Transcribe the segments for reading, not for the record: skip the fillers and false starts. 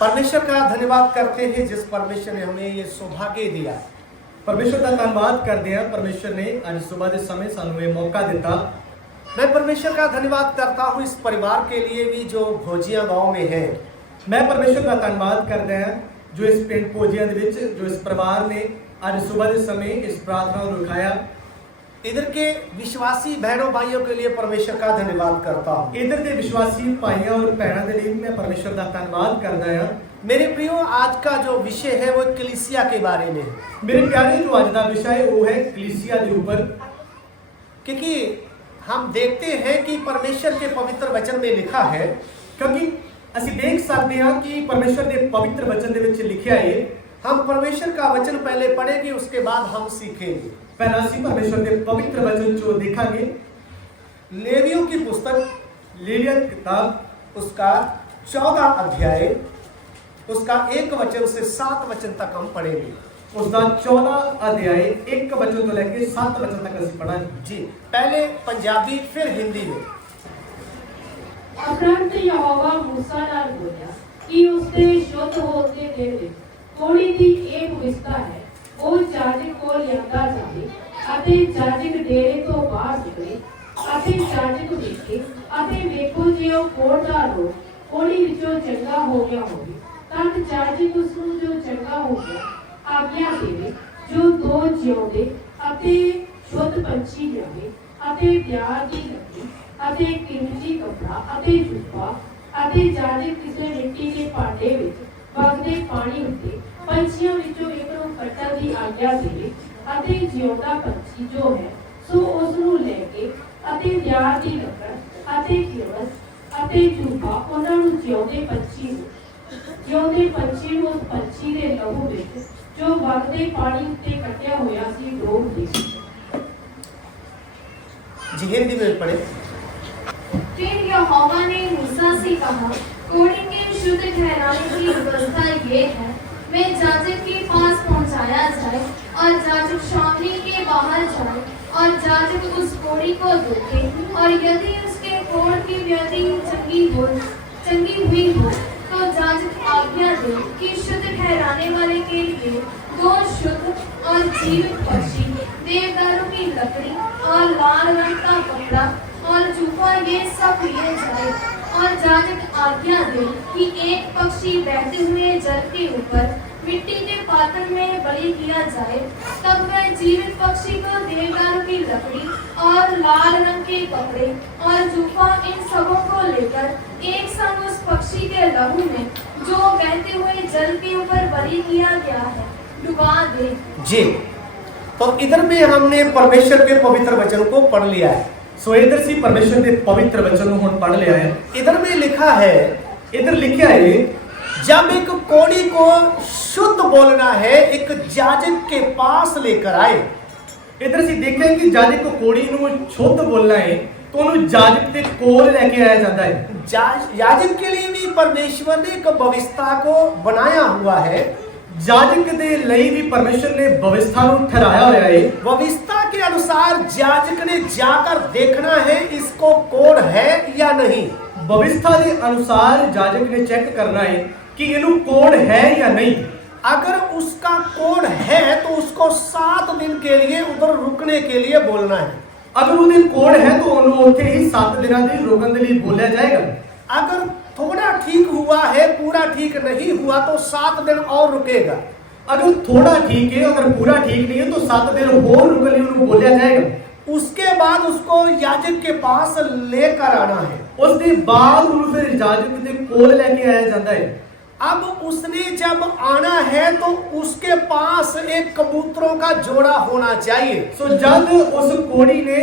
परमेश्वर का धन्यवाद करते हैं जिस परमेश्वर ने हमें ये सौभाग्य दिया। परमेश्वर का धन्यवाद करते हैं, परमेश्वर ने आज सुबह के समय सानू ये मौका दिता। मैं परमेश्वर का धन्यवाद करता हूँ इस परिवार के लिए भी जो भोजिया गांव में है। मैं परमेश्वर का धन्यवाद करते हैं जो इस पिंड भोजिया दे विच जो इस परिवार ने आज सुबह के समय इस प्रार्थना को रखाया। इधर के विश्वासी बहनों भाइयों के लिए परमेश्वर का धन्यवाद करता हूँ। इधर के विश्वासी भाइयों और बहनों के लिए मैं परमेश्वर का धन्यवाद करता हूँ। मेरे प्रियो, आज का जो विषय है वो कलीसिया के बारे में है। मेरे प्यारे, जो आज का विषय है वो है कलीसिया के ऊपर, क्योंकि हम देखते हैं कि परमेश्वर के पवित्र वचन में लिखा है, क्योंकि ਅਸੀਂ देख सकते हैं कि परमेश्वर के पवित्र वचन ਦੇ ਵਿੱਚ लिखा है। हम परमेश्वर का वचन पहले पढ़ेंगे, उसके बाद हम सीखेंगे। पहला ਅਸੀਂ परमेश्वर के पवित्र वचन जो देखेंगे। लेवियों की पुस्तक, लेवियत किताब, उसका 14 अध्याय, उसका 1 वचन से 7 वचन तक हम पढ़ेंगे। उसका 14 अध्याय 1 वचन तो लेके 7 वचन तक ਅਸੀਂ पढ़ांगे। जी, पहले पंजाबी फिर हिंदी में। अप्रंत यहोवा मूसा नाल बोलिया कि उसके शुद्ध होने दे दे। कोड़ी दी एक विस्ता है, ਉਹ ਜਾਜਕ ਕੋਲ ਲਿਆਂਦਾ ਜਾਵੇ ਅਤੇ ਜਾਜਕ ਡੇਰੇ ਤੋਂ ਬਾਹਰ ਨਿਕਲੇ ਅਤੇ ਜਾਜਕ ਵੇਖੇ ਅਤੇ ਵੇਖੋ ਜੇ ਉਹ ਕੋੜ ਦਾ ਰੋ ਕੋੜੀ ਵਿੱਚੋਂ ਚੰਗਾ ਹੋ ਗਿਆ ਹੋਵੇ ਤਾਂ ਜਾਜਕ ਉਸ ਨੂੰ ਜੋ ਚੰਗਾ ਹੋ ਗਿਆ ਆਗਿਆ ਦੇਵੇ ਜੋ 2 ਜਿਉਂਦੇ ਅਤੇ ਸ਼ੁੱਧ ਪੰਛੀ ਲਿਆਵੇ ਅਤੇ ਪਿਆਰ ਦੀ ਲੱਕੜੀ ਅਤੇ ਕੀਮਤੀ ਕੱਪੜਾ ਅਤੇ ਜੁੱਫਾ ਅਤੇ ਜਾਜਕ ਕਿਸੇ ਮਿੱਟੀ ਦੇ ਭਾਂਡੇ ਵਿੱਚ ਵਗਦੇ ਪਾਣੀ ਉੱਤੇ ਪੰਛੀਆਂ ਵਿੱਚੋਂ ਇੱਕ ਨੂੰ ਕੱਟਣ ਦੀ ਆਗਿਆ ਦੇਵੇ ਅਤੇ ਜਿਉਂਦਾ ਪੰਛੀ ਜੋ ਹੈ ਸੋ ਉਸ ਨੂੰ ਲੈ ਕੇ ਅਤੇ ਪਿਆਰ ਦੀ ਲੱਕੜ ਅਤੇ ਕਿਵਸ ਅਤੇ ਜੁੱਫਾ ਉਹਨਾਂ ਨੂੰ ਜਿਉਂਦੇ ਪੰਛੀ ਨੂੰ ਉਸ ਪੰਛੀ ਦੇ ਲਹੂ ਵਿੱਚ ਜੋ ਵਗਦੇ ਪਾਣੀ ਉੱਤੇ ਕੱਟਿਆ ਹੋਇਆ ਸੀ ਡੋਬ ਦੇ। जी, हिंदी में पढ़े। फिर यहोवा ने मूसा से कहा, कोढ़ी के शुद्ध ठहराने की व्यवस्था ये है, वे जाजक के पास पहुंचाया जाए और जाजक छावनी के बाहर जाए और जाजक उस कोढ़ी को देखे और यदि उसके कोढ़ की व्याधि चंगी हुई हो तो जाजक आज्ञा दे कि शुद्ध ठहराने वाले के लिए 2 शुद्ध और जीवित पक्षी, देवदारों की लकड़ी और लाल रंग का कपड़ा और जूफा ये सब लिए जाए और जाजक आज्ञा दे कि एक पक्षी बहते हुए जल के ऊपर मिट्टी के पात्र में बलि किया जाए। तब वह जीवित पक्षी को देवदारों की लकड़ी और लाल रंग के कपड़े और जूफा इन सबों को लेकर एक संग उस पक्षी के लहू में जो बहते हुए जल के ऊपर बलि किया गया है डुबा दे। जी, तो इधर में हमने परमेश्वर के पवित्र वचन को पढ़ लिया है। सो इधर से परमेश्वर के पवित्र वचन को हम पढ़ लिया है। इधर में लिखा है, इधर लिखा है, जब एक कोढ़ी को शुद्ध बोलना है एक जाजक के पास लेकर आए। इधर से देखते हैं कि जाजक को कोड़ी ਨੂੰ शुद्ध बोलना है तो ਉਹਨੂੰ जाजक के कोल लेके आया जाता है। याजक के लिए भी परमेश्वर ने एक व्यवस्था को बनाया हुआ है। जाजक के लिए भी परमेश्वर ने व्यवस्था को ठहराया हुआ है। व्यवस्था के अनुसार जाजक ने जाकर देखना है इसको कोढ़ है या नहीं। व्यवस्था के अनुसार जाजक ने चेक करना है कि इनु कोढ़ है या नहीं। अगर उसका कोढ़ है तो उसको 7 दिन के लिए उधर रुकने के लिए बोलना है। अगर उन्हें कोढ़ है तो उन्हें ही 7 दिनों के रोकने के लिए बोला जाएगा। अगर थोड़ा ठीक हुआ है, पूरा ठीक नहीं हुआ तो 7 दिन और रुकेगा। अगर थोड़ा ठीक है, अगर पूरा ठीक नहीं है तो 7 दिन और रुकने के लिए बोला जाएगा। उसके बाद उसको याजक के पास लेकर आना है। उसके बाद उन्हें फिर याजक के कोल लेके आया जाता है। अब उसने जब आना है तो उसके पास एक कबूतरों का जोड़ा होना चाहिए। सो जब उस कोड़ी ने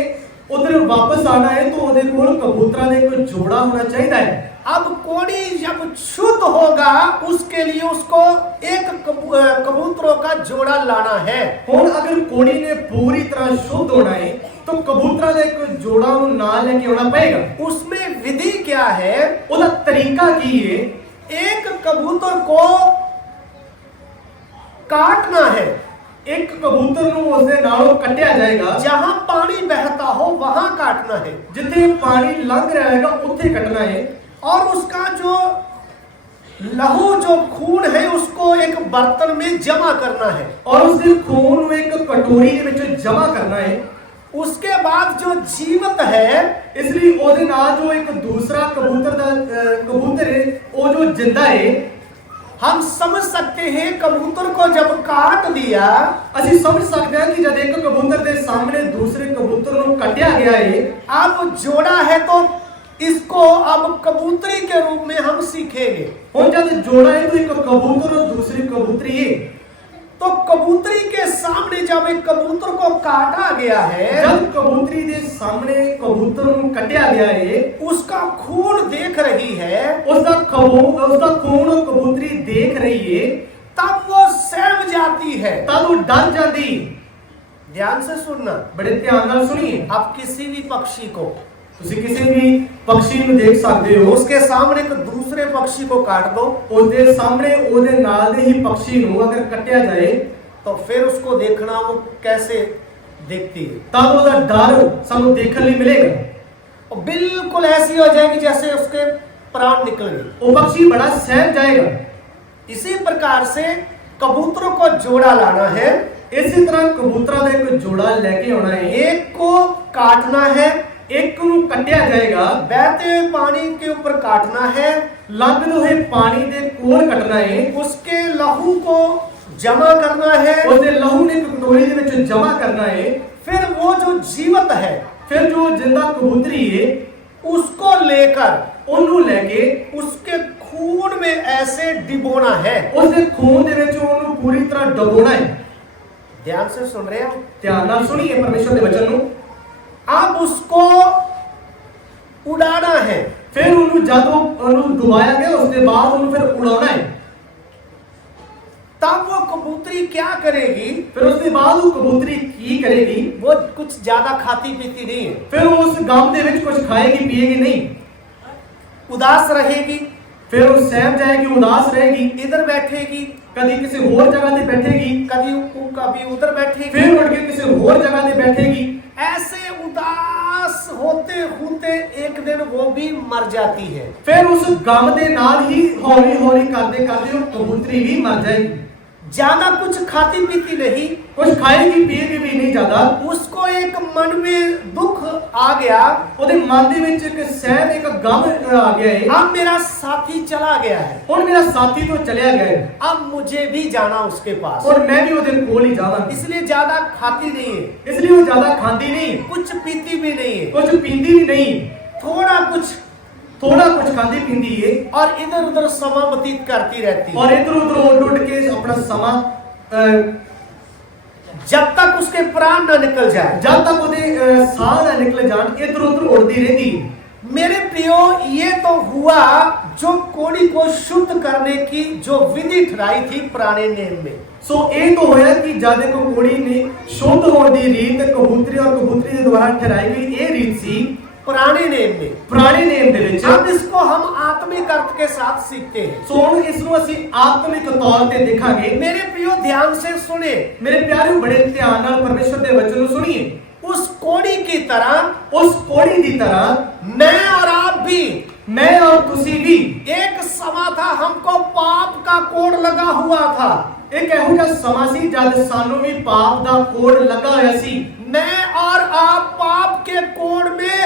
उधर वापस आना है तो उधर कोल कबूतरा ने कोई जोड़ा होना चाहिए है। अब कोड़ी जब शुद्ध होगा उसके लिए उसको एक कबूतरों का जोड़ा लाना है। और अगर कोड़ी ने पूरी तरह शुद्ध होना है तो कबूतरा ने कोई जोड़ा ना लेके आना पड़ेगा। उसमें विधि क्या है, उसका तरीका की है, एक कबूतर को काटना है। एक कबूतर को उसने नालों कटिया जाएगा। जहां पानी बहता हो वहां काटना है, जिथे पानी लंघ रहेगा उथे कटना है। और उसका जो लहू जो खून है उसको एक बर्तन में जमा करना है। और उस दिन खून ਨੂੰ ਇੱਕ ਕਟੋਰੀ ਦੇ ਵਿੱਚ ਜਮਾ ਕਰਨਾ ਹੈ। उसके बाद जो जीवित है, ਇਸ ਲਈ ਉਹਦੇ ਨਾਲ ਜੋ ਇੱਕ ਦੂਸਰਾ ਕਬੂਤਰ ਹੈ ਉਹ ਜੋ ਜਿੰਦਾ ਹੈ, हम समझ सकते हैं कबूतर को जब काट दिया, ਅਸੀਂ ਸਮਝ ਸਕਦੇ ਹਾਂ ਕਿ ਜਦ ਇੱਕ ਕਬੂਤਰ ਦੇ ਸਾਹਮਣੇ ਦੂਸਰੇ ਕਬੂਤਰ ਨੂੰ ਕੱਟਿਆ ਗਿਆ ਹੈ, अब जोड़ा है तो इसको अब कबूतरी के रूप में हम सीखेंगे। ਹੁਣ ਜਦ ਜੋੜਾ ਹੈ तो ਇੱਕ ਕਬੂਤਰ और दूसरी कबूतरी है। तो कबूतरी के सामने जब एक कबूतर को काटा गया है, जब कबूतरी के सामने कबूतर ਨੂੰ ਕੱਟਿਆ ਗਿਆ ਹੈ, उसका खून देख रही है, उसका खून और कबूतरी देख रही है, तब वो सहम जाती है। तब वो डर जाती। ध्यान से सुनना, बड़े ध्यान ਨਾਲ सुनिए। आप किसी भी पक्षी को, ਤੁਸੀਂ ਕਿਸੇ ਵੀ ਪੰਛੀ ਨੂੰ ਦੇਖ ਸਕਦੇ ਹੋ, उसके सामने एक दूसरे पक्षी को काट दो, ਉਹਦੇ ਸਾਹਮਣੇ ਉਹਦੇ ਨਾਲ ਦੇ ਹੀ ਪੰਛੀ ਨੂੰ ਅਗਰ ਕੱਟਿਆ ਜਾਏ तो फिर उसको देखना वो कैसे देखती है। तब ਉਹਦਾ ਡਰ ਸਾਨੂੰ ਦੇਖਣ ਲਈ ਮਿਲੇਗਾ। और बिल्कुल ऐसी हो जाएगी जैसे उसके प्राण निकल गए। ਉਹ ਪੰਛੀ बड़ा सहम जाएगा। इसी प्रकार से कबूतरों को जोड़ा लाना है, इसी तरह कबूतरों का एक जोड़ा लेके आना है। एक को काटना है, एक को कटिया जाएगा, बहते हुए पानी के ऊपर काटना है, लगते हुए पानी के कोल कटना है, उसके लहू को जमा करना है, उसके लहू ने कटोरी दे विच जमा करना है। फिर वो जो जीवित है, फिर जो जिंदा कबूतरी है उसको लेकर ओनू लेके उसके खून में ऐसे डिबोना है। उसके खून दे विच ओनू पूरी तरह डबोना है। ध्यान से सुन रहे हो, ध्यान नाल सुनिए परमेश्वर के वचन नू। अब उसको उड़ाना है, फिर ओनू जब ओनू डुबाया गया उसके बाद ओनू फिर उड़ाना है। तब वो कबूतरी क्या करेगी? फिर उसके बाद वो कबूतरी की करेगी? वो कुछ ज्यादा खाती पीती नहीं है, फिर वो उस गांव दे विच कुछ खाएगी पिएगी नहीं, उदास रहेगी, फिर वो सहम जाएगी, उदास रहेगी, इधर बैठेगी, कभी किसी और जगह पे बैठेगी, कभी उधर बैठेगी, फिर उठ के किसी और जगह पे बैठेगी। ऐसे उदास होते होते एक दिन वो भी मर जाती है। फिर उस गम दे नाल ही हौली हौली करते करते वो कबूतरी भी मर जाएगी। ज्यादा कुछ खाती पीती नहीं, कुछ खाएगी पिएगी भी नहीं ज्यादा। उसको एक मन में दुख आ गया, ਉਹਦੇ ਮਨ ਦੇ ਵਿੱਚ ਇੱਕ ਸਹਿਮ ਇੱਕ ਗਮ ਆ ਗਿਆ ਹੈ। अब मेरा साथी चला गया है, ਹੁਣ ਮੇਰਾ ਸਾਥੀ ਤੋਂ ਚਲਿਆ ਗਿਆ ਹੈ, अब मुझे भी जाना उसके पास, और मैं भी ਉਹਦੇ ਕੋਲ ਹੀ ਜਾਵਾਂਗੀ। इसलिए ज्यादा खाती नहीं है, ਇਸ ਲਈ ਉਹ ਜ਼ਿਆਦਾ ਖਾਂਦੀ ਨਹੀਂ, कुछ पीती भी नहीं है, ਕੁਝ ਪੀਂਦੀ ਵੀ ਨਹੀਂ, थोड़ा कुछ खाती पींदी है, और इधर उधर समय व्यतीत करती रहती है। और इधर उधर उड़ उड़ के अपना समा जब तक उसके प्राण न निकल जाए, जब तक ਉਹਦੇ ਸਾਹ ਨਾ ਨਿਕਲ ਜਾਣ इधर उधर उड़ती रहती। मेरे प्रियो, ये तो हुआ जो कोड़ी को शुद्ध करने की जो विधि ठहराई थी पुराने नियम में। सो ਇਹ तो होया कि जद को कोड़ी ने शुद्ध होने ਦੀ ਰੀਤ कबूतरी और कबूतरी ਦੇ ਦੁਆਰਾ ਠਹਿਰਾਈ ਗਈ ਇਹ ਰੀਤ ਸੀ पुराने नियम में। ਪੁਰਾਣੇ ਨਿਯਮ ਦੇ ਵਿੱਚ। अब इसको हम आत्मिक अर्थ के साथ सीखते हैं। सो ਹੁਣ ਇਸ ਨੂੰ ਅਸੀਂ ਆਤਮਿਕ ਤੌਰ ਤੇ ਦੇਖਾਂਗੇ। मेरे प्रियो, ध्यान से सुने, ਮੇਰੇ ਪਿਆਰਿਓ ਬੜੇ ਧਿਆਨ ਨਾਲ ਪਰਮੇਸ਼ਵਰ ਦੇ ਵਚਨ ਨੂੰ ਸੁਣੀਏ। उस कोड़ी की तरह, उस कोड़ी की तरह मैं और आप भी, मैं और तुसी भी एक समा था हमको पाप का कोड लगा हुआ था। एक ਇਹੋ ਜਿਹਾ ਸਮਾਂ ਸੀ ਜਦ ਸਾਨੂੰ ਵੀ ਪਾਪ ਦਾ ਕੋਡ ਲੱਗਾ ਹੋਇਆ ਸੀ। मैं और आप पाप के कोड में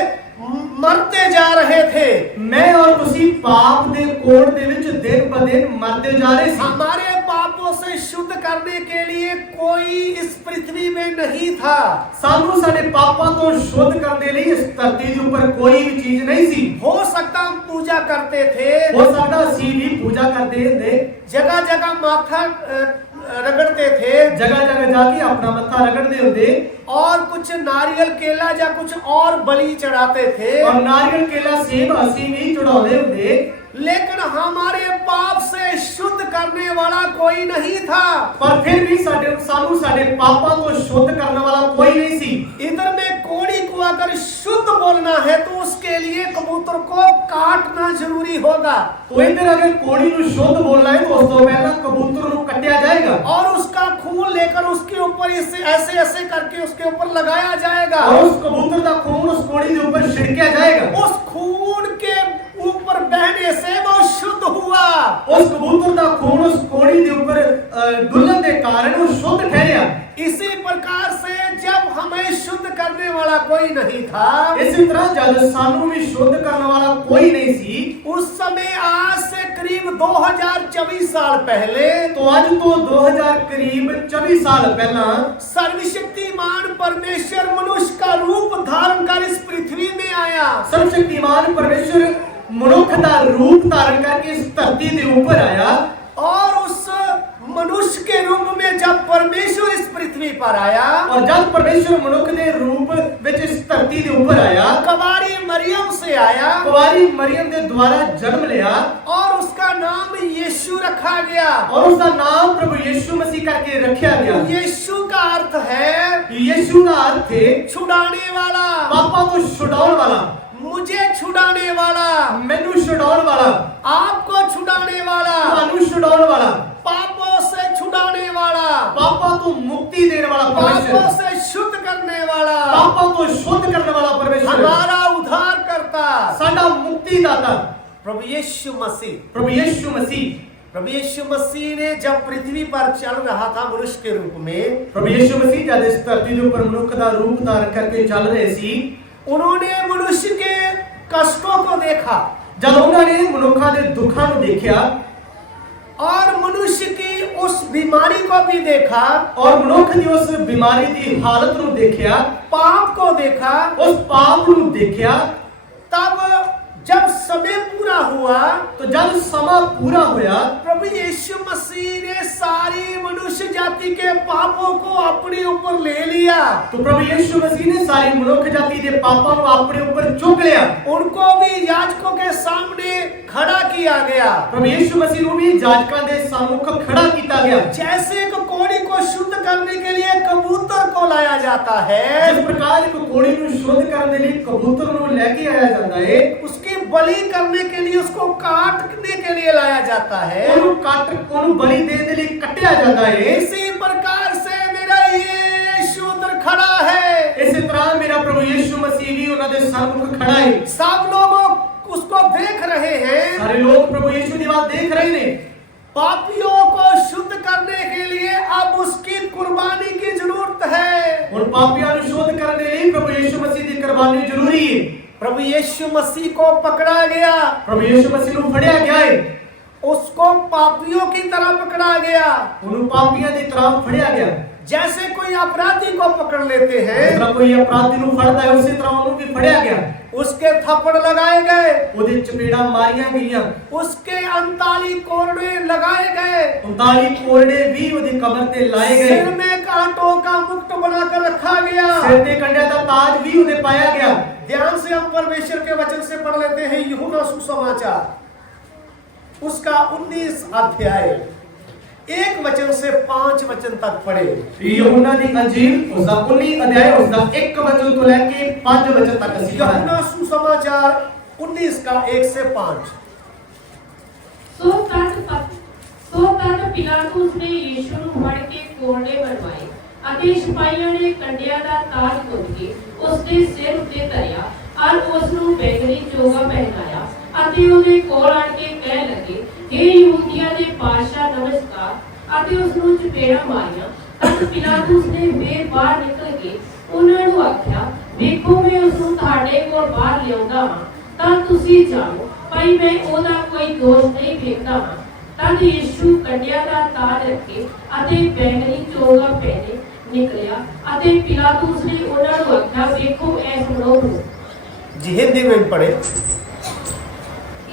मरते जा रहे थे। मैं और तुसी पाप दे कोड दे विच दिन ब दिन मरते जा रहे सी। हमारे पापों से शुद्ध करने के लिए कोई इस पृथ्वी में नहीं था। सानू साडे पापां तो शुद्ध करने लिए इस धरती के ऊपर कोई भी चीज नहीं सी। हो सकता हम पूजा करते थे, हो सकता असी भी पूजा करते थे, जगह जगह माथा रगड़ते थे, जगह जगह जाके अपना मत्था रगड़ते होते, और कुछ नारियल केला या कुछ और बलि चढ़ाते थे, और नारियल केला सेब असी भी चढ़ाते होते। लेकिन हमारे पाप से शुद्ध करने वाला कोई नहीं था। पर फिर भी सानू साडे पापां को शुद्ध करने वाला कोई नहीं सी। इधर में कोड़ी को अगर शुद्ध बोलना है तो उसके लिए कबूतर को काटना जरूरी होगा। तो इधर अगर कोड़ी को शुद्ध बोलना है तो उस तो पहला कबूतर को कटिया जाएगा, और उसका खून लेकर उसके ऊपर इससे ऐसे ऐसे करके उसके ऊपर लगाया जाएगा, और उस कबूतर का खून उस कोड़ी के ऊपर छिड़किया जाएगा। उस खून के ऊपर बहने से वो शुद्ध हुआ। उस कबूतर दा खून उस कोड़ी दे ऊपर डुलन दे कारण वो शुद्ध ठहरिया। इसी प्रकार से जब हमें शुद्ध करने वाला कोई नहीं था, इसी तरह जब सानू भी शुद्ध करने वाला कोई नहीं सी, उस समय आज से करीब 2024 साल पहले तो आज तो 2000 करीब 24 साल पहला सर्वशक्तिमान परमेश्वर मनुष्य का रूप धारण कर इस पृथ्वी में आया। सर्वशक्तिमान परमेश्वर मनुष्य का रूप धारण करके इस धरती के ऊपर आया। और उस मनुष्य के रूप में जब परमेश्वर इस पृथ्वी पर आया, और जब परमेश्वर मनुष्य के रूप में इस धरती के ऊपर आया, कुंवारी मरियम से आया, कुंवारी मरियम के द्वारा जन्म लिया, और उसका नाम यीशु रखा गया। और उसका नाम प्रभु यीशु मसीह करके रखा गया। यीशु का अर्थ है, यीशु का अर्थ है छुड़ाने वाला, पापा को छुड़ाने वाला, मुझे छुड़ाने वाला, मैनू छुड़ाने वाला, आपको छुड़ाने वाला, तानू छुड़ाने वाला, पापों से छुड़ाने वाला, पापा को मुक्ति देने वाला पापों परमेश्वर, से शुद्ध करने वाला, पापा को शुद्ध करने वाला परमेश्वर, हमारा उद्धार करता साडा मुक्तिदाता प्रभु यीशु मसीह। प्रभु यीशु मसीह। प्रभु यीशु मसीह ने जब पृथ्वी पर चल रहा था मनुष्य के रूप में, प्रभु यीशु मसीह जब इस धरती के ऊपर मनुष्य का रूप धारण करके चल रहे सी, उन्होंने मनुष्य के कष्टों को देखा, जब उन्होंने मनुष्य के दुखों को देखा, और मनुष्य की उस बीमारी को भी देखा, और मनुष्य की उस बीमारी की हालत को देखा, पाप को देखा, उस पाप को देखा, तब जब समय पूरा हुआ, तो जब समय पूरा हुआ, प्रभु यीशु मसीह ने सारी मनुष्य जाति के पापों को अपने ऊपर ले लिया। तो प्रभु यीशु मसीह ने सारी मनुष्य जाति के पापों को अपने ऊपर चुक लिया। उनको भी याजकों के सामने खड़ा किया गया। प्रभु यीशु मसीह को भी याजकों के सम्मुख खड़ा किया गया। जैसे एक कोड़ी को शुद्ध करने के लिए कबूतर को लाया जाता है, जिस प्रकार एक कोड़ी को शुद्ध करने के लिए कबूतर को लेके आया जाता है, उसकी बलि करने के लिए उसको काटने के लिए लाया जाता है, उनको बलि देने के लिए कटिया जाता है। इसी प्रकार से मेरा यीशु उधर खड़ा है। इसी तरह मेरा प्रभु यीशु मसीह भी उन्होंने सम्मुख खड़ा है। सब लोग उसको देख रहे हैं, सारे लोग प्रभु यीशु की बात देख रहे हैं। पापियों को शुद्ध करने के लिए अब उसकी कुर्बानी की जरूरत है। और पापियों को शुद्ध करने के लिए प्रभु यीशु मसीह की कुर्बानी जरूरी है। प्रभु यीशु मसीह को पकड़ा गया, प्रभु यीशु मसीह को फड़िया गया है, उसको पापियों की तरह पकड़ा गया। उन्हें पापियों की तरह फड़िया गया। जैसे कोई अपराधी को पकड़ लेते हैं, जिस कोई अपराधी को फड़ता है उसी तरह उन्हें भी फड़िया गया। उसके थप्पड़ लगाए गए, उन्हें चपेड़ा मारिया गईयां, उसके 39 कोड़े लगाए गए, 39 कोड़े भी उन्हें कमर पे लाए गए, सिर में कांटों का मुकुट बनाकर रखा गया, सिर पे कंडे का ताज भी उन्हें पाया गया। ध्यान से हम परमेश्वर के वचन से पढ़ लेते हैं यूहन्ना सुसमाचार उसका 19 अध्याय 1 वचन से 5 वचन तक पढ़े। यूहन्ना दी अंजील उसका 19 अध्याय उसका 1 वचन तो लेके 5 वचन तक ਅਸੀਂ पढ़ा। यूहन्ना सुसमाचार 19 का 1 से 5। सो तद पिलातुस ने यीशु ਨੂੰ ਫੜ ਕੇ ਕੋਰਡੇ ਬਣਵਾਏ ਅਤੇ ਸਿਪਾਹੀਆਂ ਨੇ ਕੰਡਿਆਂ ਦਾ ਤਾਜ ਪੁੱਟ ਕੇ ਉਸ ਦੇ ਸਿਰ ਉੱਤੇ ਧਰਿਆ ਔਰ ਉਸ ਨੂੰ ਬੈਗਰੀ ਚੋਗਾ ਪਹਿਨਾਇਆ ਅਤੇ ਉਹਦੇ ਕੋਲ ਆਣ ਕੇ ਕਹਿ ਲੱਗੇ, हे ਯਹੂਦੀਆਂ ਦੇ ਬਾਦਸ਼ਾਹ ਨਮਸਕਾਰ, ਅਤੇ ਉਸ ਨੂੰ ਚਪੇੜਾਂ ਮਾਰੀਆਂ। ਤਦ ਪਿਲਾਤੁਸ ਨੇ ਫੇਰ ਬਾਹਰ ਨਿਕਲ ਕੇ ਉਹਨਾਂ ਨੂੰ ਆਖਿਆ, ਵੇਖੋ ਮੈਂ ਉਸ ਨੂੰ ਤੁਹਾਡੇ ਕੋਲ ਬਾਹਰ ਲਿਆਉਂਦਾ ਹਾਂ ਤਾਂ ਤੁਸੀਂ ਜਾਣੋ ਭਾਈ ਮੈਂ ਉਹਦਾ ਕੋਈ ਦੋਸ਼ ਨਹੀਂ ਵੇਖਦਾ ਹਾਂ। तद यीशु कंडिया का ताज रखे अते बैंगनी चोगा पहने निकलिया अते पिलातुस ने उन्हां नूं आख्या, देखो ऐस मनुख नूं। जी हिंदी में पढ़े।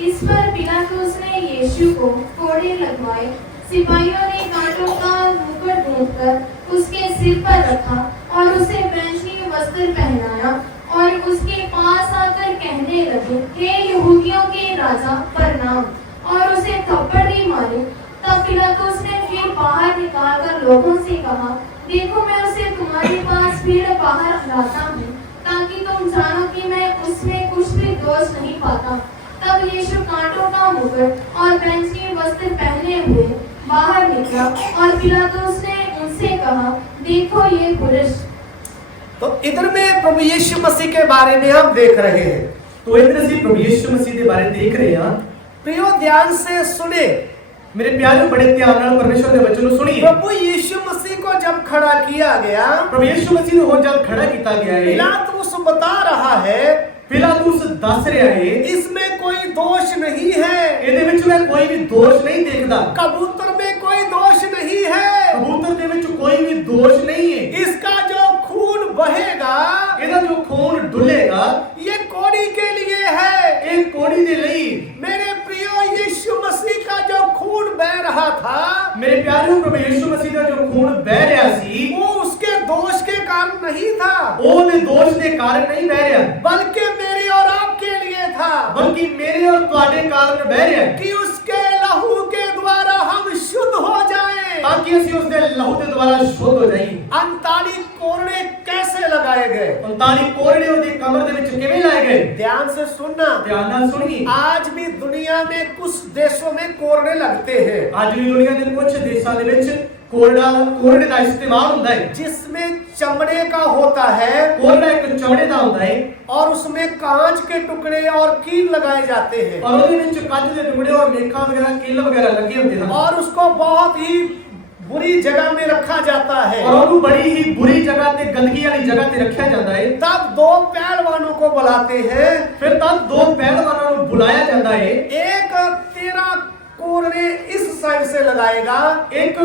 इस पर पिलातुस ने यीशु को कोड़े लगवाए। सिपाहियों ने कांटों का मुकुट गूंथकर उसके सिर पर रखा और उसे बैंगनी वस्त्र पहनाया और उसके पास आकर कहने लगे, हे यहूदियों के राजा प्रणाम, और उसे थप्पड़ भी मारे। तब पिलातुस ने फिर बाहर निकालकर लोगों से कहा, देखो मैं उसे तुम्हारे पास फिर बाहर लाता हूँ ताकि तुम जानो कि मैं उसमें कुछ भी दोष नहीं पाता। तब यीशु कांटों का मुकुट और बैंगनी वस्त्र पहने हुए बाहर निकला और पिलातुस ने उनसे कहा, देखो ये पुरुष। तो इधर में प्रभु यीशु मसीह के बारे में हम देख रहे हैं। तो इधर से प्रभु यीशु मसीह के बारे में देख रहे हैं। प्रियो ध्यान से सुने, मेरे प्यारे बड़े ध्यान नाल परमेश्वर दे वचन नु सुनिए। प्रभु यीशु मसीह को जब खड़ा किया गया, प्रभु यीशु मसीह नु हुण जब खड़ा कीता गया है, पिलातुस बता रहा है, पिलातुस दस रहा है इसमें कोई दोष नहीं है, ਇਹਦੇ ਵਿੱਚ ਮੈਂ ਕੋਈ ਵੀ ਦੋਸ਼ ਨਹੀਂ ਦੇਖਦਾ, कबूतर में कोई दोष नहीं है, ਕਬੂਤਰ ਦੇ ਵਿੱਚ ਕੋਈ ਵੀ ਦੋਸ਼ ਨਹੀਂ ਹੈ, इसका जो खून बहेगा ਇਹਦਾ ਜੋ ਖੂਨ ਡੁੱਲੇਗਾ ये कोड़ी के लिए है। ਇਹ ਕੋੜੀ ਦੇ ਲਈ। मेरे प्रियो यीशु मसीह का जो खून बह रहा था, ਮੇਰੇ ਪਿਆਰਿਓ ਪ੍ਰਭੂ ਯੀਸ਼ੂ ਮਸੀਹ ਦਾ ਜੋ ਖੂਨ ਬਹਿ ਰਿਹਾ ਸੀ वो उसके दोष के कारण नहीं था, ਉਹਦੇ ਦੋਸ਼ ਦੇ ਕਾਰਨ ਨਹੀਂ ਬਹਿ ਰਿਹਾ, बल्कि मेरे और आपके लिए था, ਬਲਕਿ ਮੇਰੇ ਔਰ ਤੁਹਾਡੇ ਕਾਰਨ ਬਹਿ ਰਿਹਾ कि उसके लहू के द्वारा हम शुद्ध हो जाएं। ਤਾਂ ਕਿ ਅਸੀਂ ਉਸਦੇ ਲਹੂ ਦੇ ਦੁਆਰਾ ਸ਼ੁੱਧ ਹੋ ਜਾਈਏ। 39 कोरड़े कैसे लगाए गए? 39 ਕੋਰੜੇ ਉਹਦੀ ਕਮਰ ਦੇ ਵਿੱਚ ਕਿਵੇਂ ਲਾਏ ਗਏ? ध्यान से सुनना। ਧਿਆਨ ਨਾਲ ਸੁਣੀਏ। आज भी दुनिया में कुछ देशों में कोरड़े लगते हैं, ਅੱਜ ਵੀ ਦੁਨੀਆ ਦੇ ਕੁਝ ਦੇਸ਼ਾਂ ਦੇ ਵਿੱਚ ਕੋਰੜੇ ਦਾ ਇਸਤੇਮਾਲ ਹੁੰਦਾ ਹੈ। जिसमें चमड़े का होता है ਕੋਰੜਾ ਇੱਕ ਚਮੜੇ ਦਾ ਹੁੰਦਾ ਹੈ और उसमें कांच के टुकड़े और कील लगाए जाते हैं, ਔਰ ਉਹਦੇ ਵਿੱਚ ਕੱਚ ਦੇ ਟੁਕੜੇ ਔਰ ਮੇਖਾਂ ਵਗੈਰਾ ਕਿੱਲ ਵਗੈਰਾ ਲੱਗੇ ਹੁੰਦੇ ਹਨ और उसको बहुत ही बुरी जगह में रखा जाता है। ਔਰ ਉਹਨੂੰ ਬੜੀ ਹੀ ਬੁਰੀ ਜਗ੍ਹਾ ਤੇ ਗੰਦਗੀ ਵਾਲੀ ਜਗ੍ਹਾ ਤੇ ਰੱਖਿਆ ਜਾਂਦਾ ਹੈ। तब दो पहलवानों को बुलाते हैं, ਫਿਰ ਤਾਂ ਦੋ ਪਹਿਲਵਾਨਾਂ ਨੂੰ ਬੁਲਾਇਆ ਜਾਂਦਾ ਹੈ। एक 13 कोरड़े इस साइड से लगाएगा, ਇੱਕ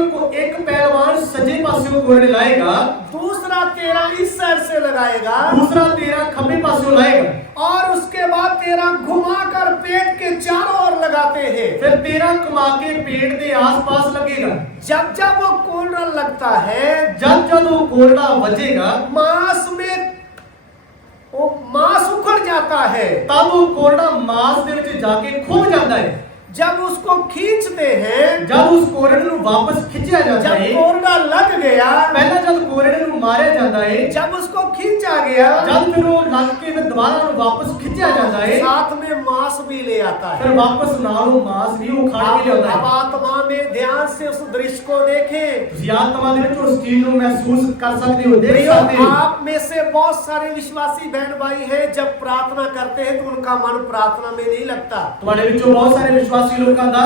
ਪਹਿਲਵਾਨ ਸੱਜੇ ਪਾਸਿਓਂ ਕੋਰੜੇ ਲਾਏਗਾ, दूसरा 13 इस साइड से लगाएगा, ਦੂਸਰਾ 13 ਖੱਬੇ ਪਾਸਿਓਂ ਲਾਏਗਾ, और उसके बाद 13 घुमाकर पेट के चारों ओर लगाते हैं। ਫਿਰ 13 ਘੁਮਾ ਕੇ ਪੇਟ ਦੇ ਆਸ-ਪਾਸ ਲੱਗੇਗਾ। जब जब वो कोरड़ा लगता है, ਜਦ ਉਹ ਕੋਰੜਾ ਵੱਜੇਗਾ मांस में वो मांस उखड़ जाता है। ਤਦ ਉਹ ਕੋਰੜਾ ਮਾਸ ਦੇ ਵਿੱਚ ਜਾ ਕੇ ਖੁੱਭ ਜਾਂਦਾ ਹੈ। जब उसको खींचते हैं, ਜਦ ਉਸ ਕੋਰੜੇ ਨੂੰ ਵਾਪਸ ਖਿੱਚਿਆ ਜਾਂਦਾ जब ਹੈ, कोरड़ा लग गया, ਪਹਿਲਾਂ ਜਦ ਕੋਰੜੇ ਨੂੰ ਮਾਰਿਆ ਜਾਂਦਾ ਹੈ, जब उसको खींचा गया, ਜਦ ਫਿਰ ਉਹ ਲੱਗ ਕੇ ਫਿਰ ਦੁਬਾਰਾ ਨੂੰ ਵਾਪਸ ਖਿੱਚਿਆ ਜਾਂਦਾ ਹੈ, साथ में मांस भी ले आता ਫਿਰ है। ਵਾਪਸ ਨਾਲ ਉਹ ਮਾਸ ਵੀ ਉਖਾੜ ਕੇ ਲਿਆਉਂਦਾ अब ਹੈ। आत्मा में ध्यान से उस दृश्य को देखें। ਤੁਸੀਂ ਆਤਮਾ ਦੇ ਵਿੱਚ ਉਸ ਚੀਜ਼ ਨੂੰ ਮਹਿਸੂਸ ਕਰ ਸਕਦੇ ਹੋ, ਦੇਖ प्रियो, ਸਕਦੇ ਹੋ। आप में से बहुत सारे विश्वासी बहन भाई हैं, जब प्रार्थना करते हैं तो उनका मन प्रार्थना में नहीं लगता। ਤੁਹਾਡੇ ਵਿੱਚੋਂ ਬਹੁਤ ਸਾਰੇ ਵਿਸ਼ਵਾਸੀ ਲੋਕਾਂ ਦਾ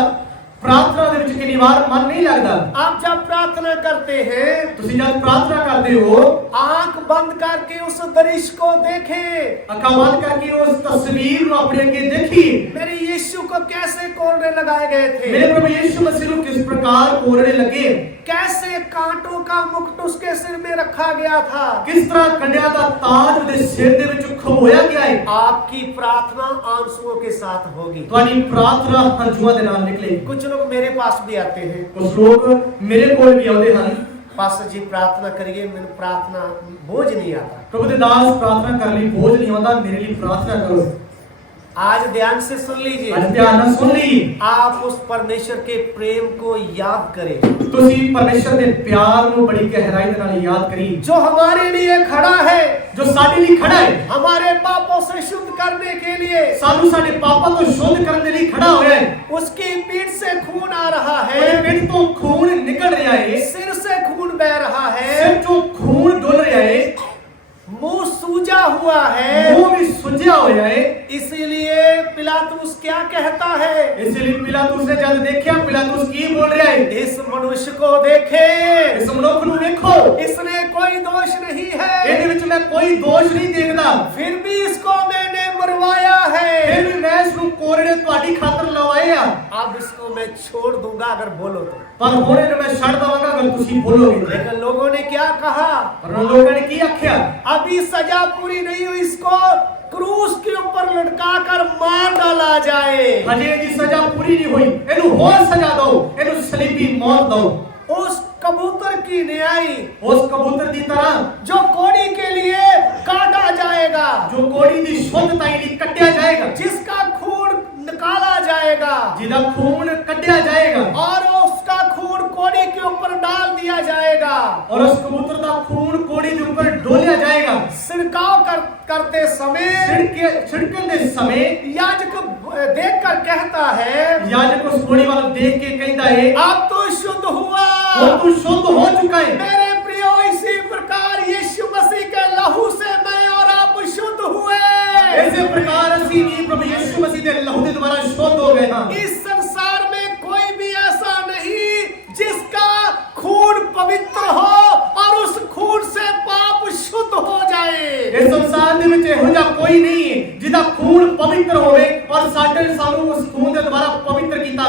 ਪ੍ਰਾਰਥਨਾ ਦੇ ਵਿੱਚ ਕਿੰਨੀ ਵਾਰ ਮਨ ਨਹੀਂ ਲੱਗਦਾ। आप जब प्रार्थना करते हैं, ਤੁਸੀਂ ਜਦ ਪ੍ਰਾਰਥਨਾ ਕਰਦੇ ਹੋ आंख बंद करके उस दृश्य को देखें। ਅੱਖਾਂ ਬੰਦ ਕਰਕੇ ਉਸ ਤਸਵੀਰ ਨੂੰ ਆਪਣੇ ਅੱਗੇ ਦੇਖੀਏ। मेरे यीशु को कैसे कोरड़े लगाए गए थे, ਮੇਰੇ ਪ੍ਰਭੂ ਯੀਸ਼ੂ ਮਸੀਹ ਨੂੰ ਕਿਸ ਪ੍ਰਕਾਰ ਕੋਰੜੇ ਲੱਗੇ, कैसे कांटों का मुकुट उसके सिर में रखा गया था। ਕਿਸ ਤਰ੍ਹਾਂ ਕੰਡਿਆਂ ਦਾ ਤਾਜ ਉਹਦੇ ਸਿਰ ਦੇ ਵਿੱਚ ਖੋਇਆ ਗਿਆ ਹੈ। आपकी प्रार्थना आंसुओं के साथ होगी। ਤੁਹਾਡੀ ਪ੍ਰਾਰਥਨਾ ਹੰਝੂਆਂ ਦੇ ਨਾਲ ਨਿਕਲੇਗੀ। कुछ लोग मेरे पास भी आते हैं, ਕੁਝ ਲੋਕ ਮੇਰੇ ਕੋਲ ਵੀ ਆਉਂਦੇ ਹਨ, पास्टर जी प्रार्थना करिए, मेरी प्रार्थना बोझ नहीं आता। ਪ੍ਰਭੂ ਦੇ ਦਾਸ ਪ੍ਰਾਰਥਨਾ ਕਰਨ ਲਈ ਬੋਝ ਨਹੀਂ ਆਉਂਦਾ, ਮੇਰੇ ਲਈ ਪ੍ਰਾਰਥਨਾ ਕਰੋ। आज ध्यान से सुन लीजिए, ਅੱਜ ਧਿਆਨ ਨਾਲ ਸੁਣ ਲਈ। आप उस परमेश्वर के प्रेम को याद करें ਤੁਸੀਂ ਪਰਮੇਸ਼ਰ ਦੇ ਪਿਆਰ ਨੂੰ ਬੜੀ ਗਹਿਰਾਈ ਦੇ ਨਾਲ ਯਾਦ ਕਰੀ, जो हमारे लिए खड़ा है, ਜੋ ਸਾਡੇ ਲਈ ਖੜਾ ਹੈ, हमारे पापों से शुद्ध करने के लिए। ਸਾਨੂੰ ਸਾਡੇ ਪਾਪਾਂ ਤੋਂ ਸ਼ੁੱਧ ਕਰਨ ਦੇ ਲਈ ਖੜਾ ਹੋਇਆ ਹੈ। उसकी पीठ से खून आ रहा ਉਹਦੇ है, ਪਿੱਠ ਤੋਂ ਖੂਨ ਨਿਕਲ ਰਿਹਾ ਹੈ, सिर से खून बह रहा है, ਸਿਰ ਤੋਂ ਖੂਨ ਡੁੱਲ ਰਿਹਾ ਹੈ, मुंह सूजा हुआ है। ਮੂੰਹ ਵੀ ਸੁੱਜਿਆ ਹੋਇਆ ਹੈ। इसीलिए पिलातुस क्या कहता है, ਇਸ ਲਈ ਪਿਲਾਤੁਸ ਨੇ ਜਦ ਦੇਖਿਆ, ਪਿਲਾਤੁਸ ਕੀ ਬੋਲ ਰਿਹਾ ਹੈ? इस मनुष्य को देखें, ਇਸ ਮਨੁੱਖ ਨੂੰ ਵੇਖੋ, इसने कोई दोष नहीं है, ਇਹਦੇ ਵਿੱਚ ਮੈਂ ਕੋਈ ਦੋਸ਼ ਨਹੀਂ ਦੇਖਦਾ, फिर भी इसको मैंने मरवाया है। ਫਿਰ ਵੀ ਮੈਂ ਇਸ ਨੂੰ ਕੋਰੜੇ ਤੁਹਾਡੀ ਖਾਤਰ ਲਵਾਏ ਆ, अब इसको मैं छोड़ दूंगा अगर बोलो तो। ਪਰ ਹੁਣ ਇਹਨੂੰ ਮੈਂ ਛੱਡ ਦਵਾਂਗਾ ਅਗਰ ਤੁਸੀਂ ਬੋਲੋਗੇ। लेकिन लोगों ने क्या कहा, ਪਰ ਉਹਨਾਂ ਲੋਕਾਂ ਨੇ ਕੀ ਆਖਿਆ? अभी सजा पूरी नहीं हुई, इसको क्रूस के ऊपर लटका कर मार डाला जाए। ਹਜੇ ਇਹਦੀ ਸਜ਼ਾ ਪੂਰੀ ਨਹੀਂ ਹੋਈ, ਇਹਨੂੰ ਹੋਰ ਸਜ਼ਾ ਦਿਓ, ਇਹਨੂੰ ਸਲੀਬੀ ਮੌਤ ਦਿਓ। उस कबूतर की न्याय ਉਸ ਕਬੂਤਰ ਦੀ ਤਰ੍ਹਾਂ जो कोड़ी के लिए काटा जाएगा, ਜੋ ਕੋੜੀ ਦੀ ਸ਼ੁੱਧਤਾਈ ਲਈ ਕੱਟਿਆ ਜਾਏਗਾ, जिसका खून निकाला जाएगा ਜਿਹਦਾ ਖੂਨ ਕੱਢਿਆ ਜਾਏਗਾ, और उसका खून कोड़ी के ऊपर डाल दिया जाएगा। ਔਰ ਉਸ ਕਬੂਤਰ ਦਾ ਖੂਨ ਕੋੜੀ ਦੇ ਉੱਪਰ ਡੋਲਿਆ ਜਾਏਗਾ। छिड़काव करते समय ਛਿੜਕਣ ਦੇ ਸਮੇਂ याजक देखकर कहता है, याजक उस कोड़ी वाला देख के कहता है, अब तो शुद्ध हुआ। और तू शुद्ध हो चुका है। मेरे प्रियो, इसी प्रकार यीशु मसीह के लहू से मैं और आप शुद्ध हुए। ऐसे प्रकार ਅਸੀਂ ਵੀ ਪ੍ਰਭੂ ਯਿਸੂ ਮਸੀਹ ਦੇ ਲਹੂ ਦੇ ਦੁਆਰਾ ਸ਼ੁੱਧ ਹੋ ਗਏ ਹਾਂ। इस संसार में कोई भी ऐसा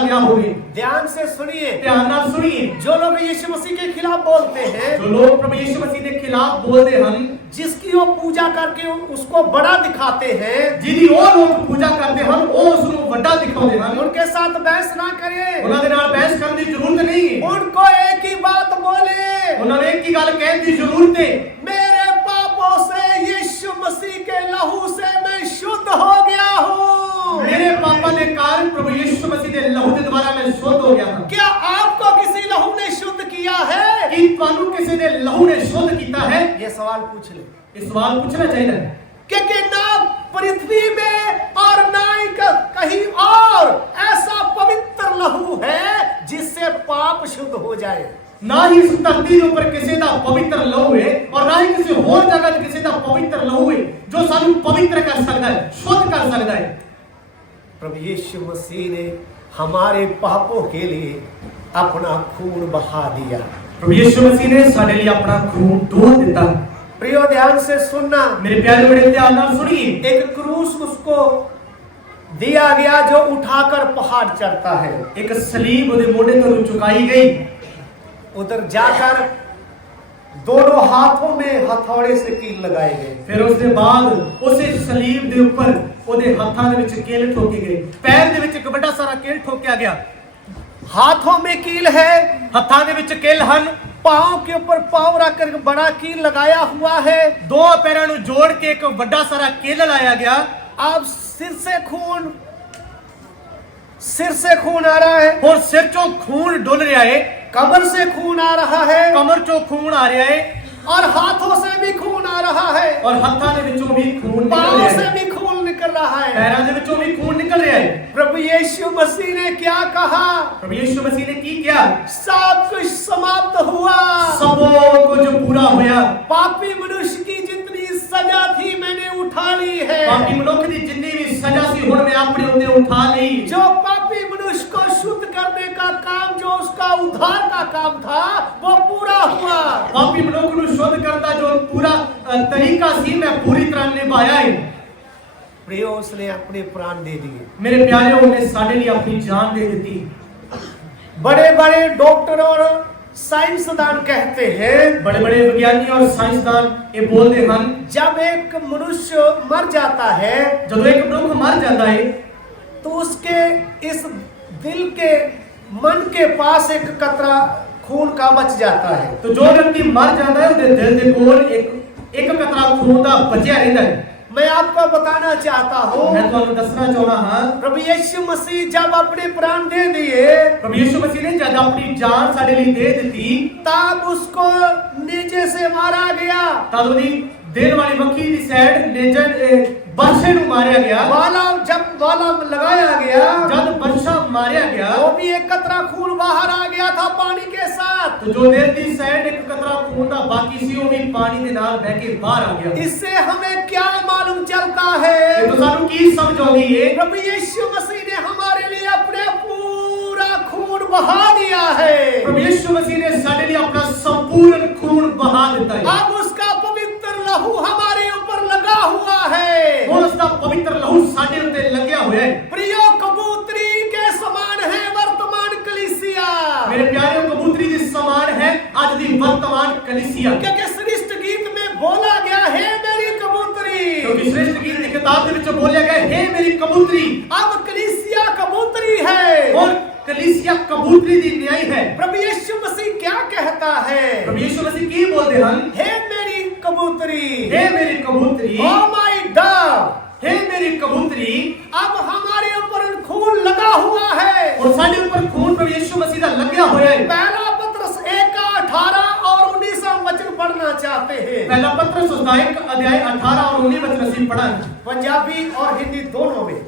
गया होवे। ध्यान से सुनिए, ध्यान नाल सुनिए, जो लोग यीशु मसीह के खिलाफ बोलते हैं, जो लोग प्रभु यीशु मसीह के खिलाफ बोलते हैं, जिसकी वो पूजा करके उसको बड़ा दिखाते हैं, जिहदी वो लोग पूजा करते हैं वो उसको बड़ा दिखाते हैं, उनके साथ बहस ना करें। उन्हां दे नाल बहस करने की जरूरत नहीं है। उनको एक ही बात बोले, उन्हां ने एक ही गल कहने की जरूरत है, मेरे पापों से यीशु मसीह के लहू से मैं शुद्ध हो गया हूँ। मेरे पापा ने कारण प्रभु यीशु मसीह के लहू के द्वारा मैं शुद्ध हो गया हूं। क्या आपको किसी लहू ने शुद्ध किया है? कि तुहानू किसी ने लहू ने शुद्ध किया है? ये सवाल पूछ ले, ये सवाल पूछना चाहिए क्योंकि ना पृथ्वी में और ना ही कहीं और ऐसा पवित्र लहू है जिससे पाप शुद्ध हो जाए। ना ही इस धरती के ऊपर किसी का पवित्र लहू है और ना ही किसी और जगह किसी का पवित्र लहू है जो सानू पवित्र कर सकता है, शुद्ध कर सकता है। प्रभु यीशु मसीह ने हमारे पापों के लिए अपना खून बहा दिया। प्रभु यीशु मसीह ने साडे लिए अपना खून डोल दिता। प्रियो ध्यान से सुनना, मेरे प्यारे बड़े ध्यान नाल सुनिए। एक क्रूस उसको दिया गया जो उठाकर पहाड़ चढ़ता है। एक सलीब उहदे मोढे तो चुकाई गई। उधर जाकर दोनों हाथों में हथौड़े से कील लगाए गए। फिर उसके बाद उसे सलीब दे ऊपर ਉਹਦੇ ਹੱਥਾਂ ਦੇ ਵਿੱਚ ਕੀਲ ਠੋਕੇ ਗਏ, ਪੈਰ ਦੇ ਵਿੱਚ ਇੱਕ ਵੱਡਾ ਸਾਰਾ ਕੀਲ ਠੋਕਿਆ ਗਿਆ। हाथों में कील है, ਹੱਥਾਂ ਦੇ ਵਿੱਚ ਕੀਲ ਹਨ, पांव के ऊपर पांव रखकर बड़ा कील लगाया हुआ है। ਦੋ ਪੈਰਾਂ ਨੂੰ ਜੋੜ ਕੇ ਇੱਕ ਵੱਡਾ ਸਾਰਾ ਕੀਲ ਲਾਇਆ ਗਿਆ। अब सिर से खून आ रहा है, ਹੁਣ ਸਿਰ ਚੋਂ ਖੂਨ ਡੁੱਲ ਰਿਹਾ ਹੈ, कमर से खून आ रहा है, ਕਮਰ ਚੋਂ ਖੂਨ ਆ ਰਿਹਾ ਹੈ और हाथों से भी खून आ रहा है, ਔਰ ਹੱਥਾਂ ਦੇ ਵਿੱਚੋਂ ਵੀ ਖੂਨ ਨਿਕਲ पांव ਰਿਹਾ से ਹੈ, भी खून निकल रहा है। ਪੈਰਾਂ ਦੇ ਵਿੱਚੋਂ ਵੀ ਖੂਨ ਨਿਕਲ ਰਿਹਾ ਹੈ। प्रभु यीशु मसीह ने क्या कहा? ਪ੍ਰਭੂ ਯੀਸ਼ੂ ਮਸੀਹ ਨੇ ਕੀ ਕਿਹਾ? सब कुछ समाप्त हुआ, ਸਭ ਕੁਝ ਪੂਰਾ ਹੋਇਆ। पापी मनुष्य की जितनी सजा थी मैंने उठा ली है। ਪਾਪੀ ਮਨੁੱਖ ਦੀ ਜਿੰਨੀ ਵੀ ਸਜ਼ਾ ਸੀ ਹੁਣ ਮੈਂ ਆਪਣੇ ਉੱਤੇ ਉਠਾ ਲਈ। जो पापी मनुष्य को शुद्ध करने का काम, जो उसका उद्धार का काम था, वो पूरा हुआ। ਪਾਪੀ ਮਨੁੱਖ ਨੂੰ ਸ਼ੁੱਧ ਕਰਨ ਦਾ ਜੋ ਪੂਰਾ ਤਰੀਕਾ ਸੀ ਮੈਂ ਪੂਰੀ ਤਰ੍ਹਾਂ ਨਿਭਾਇਆ ਹੈ। प्रियो उसने अपने प्राण दे दिए। ਮੇਰੇ ਪਿਆਰਿਓ ਉਹਨੇ ਸਾਡੇ ਲਈ ਆਪਣੀ ਜਾਨ ਦੇ ਦਿੱਤੀ। बड़े बड़े डॉक्टर और साइंसदान कहते हैं, बड़े बड़े विज्ञानी और साइंसदान ये बोलते हैं जब एक मनुष्य मर जाता है जब एक मनुष्य मर जाता है तो उसके इस दिल के मन के पास एक कतरा खून का बच जाता है। तो जो व्यक्ति मर जाता है उसके दिल के कोल एक कतरा खून का बचिया रहता है। मैं आपको बताना चाहता हूँ, मैं ਤੁਹਾਨੂੰ ਦੱਸਣਾ ਚਾਹੁੰਦਾ ਹਾਂ प्रभु यीशु मसीह जब अपने प्राण दे दिए, प्रभु यीशु मसीह ने जब अपनी जान ਸਾਡੇ ਲਈ ਦੇ ਦਿੱਤੀ तब उसको नीचे से मारा गया। तब ਉਹਦੀ ਦਿਲ ਵਾਲੀ ਮੱਖੀ ਦੀ ਸਾਈਡ ਨੇਜਨ बर्शे ਨੂੰ ਮਾਰਿਆ ਗਿਆ। जब वाला लगाया गया, जब बर्शा मारिया गया वो भी एक कतरा खून बाहर आ गया था पानी के साथ। तो जो दिल ਦੀ ਸਾਈਡ ਇੱਕ ਕਤਰਾ ਖੂਨ ਦਾ ਬਾਕੀ ਸੀ ਉਹ ਵੀ ਪਾਣੀ ਦੇ ਨਾਲ ਬਹਿ ਕੇ ਬਾਹਰ ਆ ਗਿਆ। इससे हमें क्या मालूम चलता है? ਇਹ ਤੋਂ ਸਾਨੂੰ ਕੀ ਸਮਝ ਆਉਂਦੀ ਹੈ? प्रभु यीशु मसीह ने हमारे लिए अपने पूरा खून बहा दिया है। प्रभु यीशु मसीह ने ਸਾਡੇ ਲਈ ਆਪਣਾ ਸੰਪੂਰਨ ਖੂਨ ਬਹਾ ਦਿੱਤਾ ਹੈ। अब उसका पवित्र लहू हमारे ऊपर लगा हुआ है। ਹੁਣ ਉਸ ਦਾ ਪਵਿੱਤਰ ਲਹੂ ਸਾਡੇ ਉੱਤੇ ਲੱਗਿਆ ਹੋਇਆ ਹੈ। प्रियो कबूतरी के समान है वर्तमान कलीसिया। मेरे प्यारे कबूतरी के समान है आज दी वर्तमान कलीसिया। क्योंकि श्रेष्ठ गीत में बोला गया है मेरी कबूतरी, क्योंकि श्रेष्ठ गीत की किताब के विच बोला गया है मेरी कबूतरी। अब कलीसिया कबूतरी है और कलीसिया कबूतरी दी न्याय है। प्रभु यीशु मसीह क्या कहता है? प्रभु यीशु मसीह की बोलते हैं हे मेरी कबूतरी, हे मेरी कबूतरी, ओ माय डव, हे मेरी कबूतरी। अब हमारे ऊपर खून लगा हुआ है और साडे ऊपर खून प्रभु यीशु मसीह दा लगया होया है। पहला पत्रस 1:18 और 19 वचन पढ़ना चाहते हैं। पहला पत्रस उसका 1 अध्याय 18 और 19 वचन ਅਸੀਂ ਪੜਾਂਗੇ पंजाबी और हिंदी दोनों में।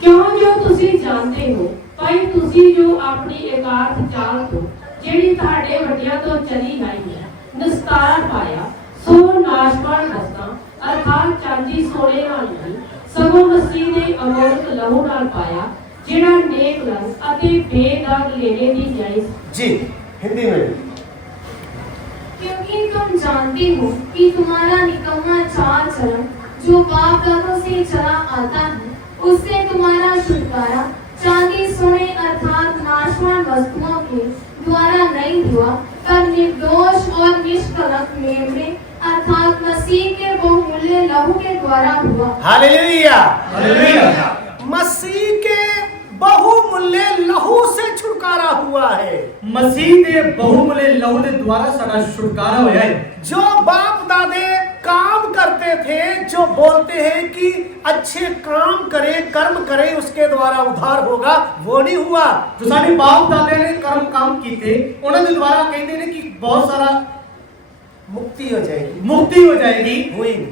ਕਿਉਂ ਜੋ ਤੁਸੀਂ ਜਾਣਦੇ ਹੋ ਭਾਈ ਤੁਸੀਂ ਜੋ ਆਪਣੀ ਇਕਾਰਤ ਚਾਲ ਤੋਂ ਜਿਹੜੀ ਤੁਹਾਡੇ ਵੱਡਿਆਂ ਤੋਂ ਚਲੀ ਆਈ ਹੈ ਨਿਸਤਾਰਾ ਪਾਇਆ ਸੋ ਨਾਸ਼ਵਾਨ ਵਸਤਾਂ ਅਰਥਾਤ ਚਾਂਦੀ ਸੋਨੇ ਨਾਲ ਨਹੀਂ ਸਗੋਂ ਮਸੀਹ ਦੇ ਅਮੋਲਕ ਲਹੂ ਨਾਲ ਪਾਇਆ ਜਿਹੜਾ ਨੇਕ ਰੰਗ ਅਤੇ ਬੇਦਾਗ ਲੈਣੇ ਦੀ ਜਾਇਜ਼। जी हिंदी में। क्योंकि तुम जानते हो कि तुम्हारा निकम्मा चाल चलन जो बाप दादों से चला आता है उससे तुम्हारा छुटकारा चांदी सोने अर्थात नाशवान वस्तुओं के द्वारा नहीं हुआ, पर निर्दोष और निष्कलंक मेमने अर्थात मसीह के बहुमूल्य लहू के द्वारा हुआ। हालेलुया। हालेलुया। मसीह के बहुमूल्य लहू से छुटकारा हुआ है। मसीह के बहुमूल्य लहू के द्वारा साडा छुटकारा होया है। जो बाप दादे काम करते थे, जो बोलते हैं कि अच्छे काम करें, कर्म करें, उसके द्वारा उद्धार होगा, वो नहीं हुआ। जो साडे बाप दादे ने कर्म काम कीते, उन्हां दे द्वारा कहते ने कि बहुत सारा मुक्ति हो जाएगी, मुक्ति हो जाएगी, हुई नहीं।